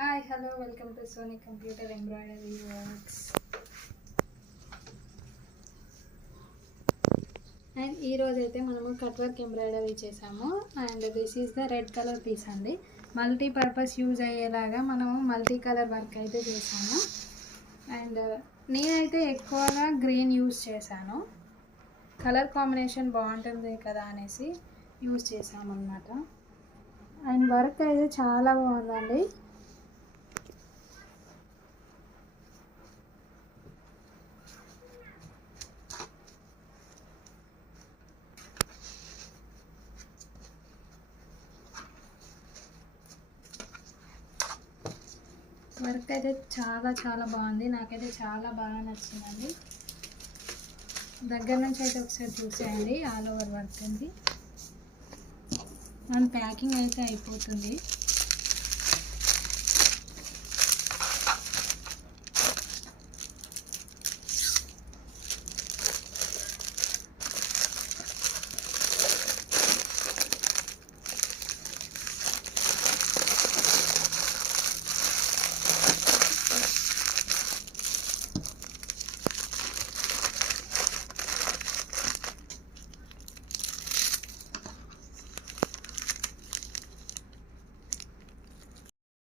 Hi hello welcome to Soni computer embroidery works. And ఈరోజు అయితే మనము కట్ వర్క్ ఎంబ్రాయిడరీ చేసాము. And this is the red colour piece అండి. Multipurpose use అయ్యేలాగా మనము మల్టీ కలర్ వర్క్ అయితే చేసాము. అండ్ నేనైతే ఎక్కువగా గ్రీన్ యూజ్ చేశాను. కలర్ కాంబినేషన్ బాగుంటుంది కదా అనేసి యూజ్ చేసాము అన్నమాట. అండ్ వర్క్ అయితే చాలా బాగుందండి. వర్క్ అయితే చాలా బాగుంది. నాకైతే చాలా బాగా నచ్చిందండి. దగ్గర నుంచి అయితే ఒకసారి చూసేయండి. ఆల్ ఓవర్ వర్క్ అండి. మన ప్యాకింగ్ అయితే అయిపోతుంది.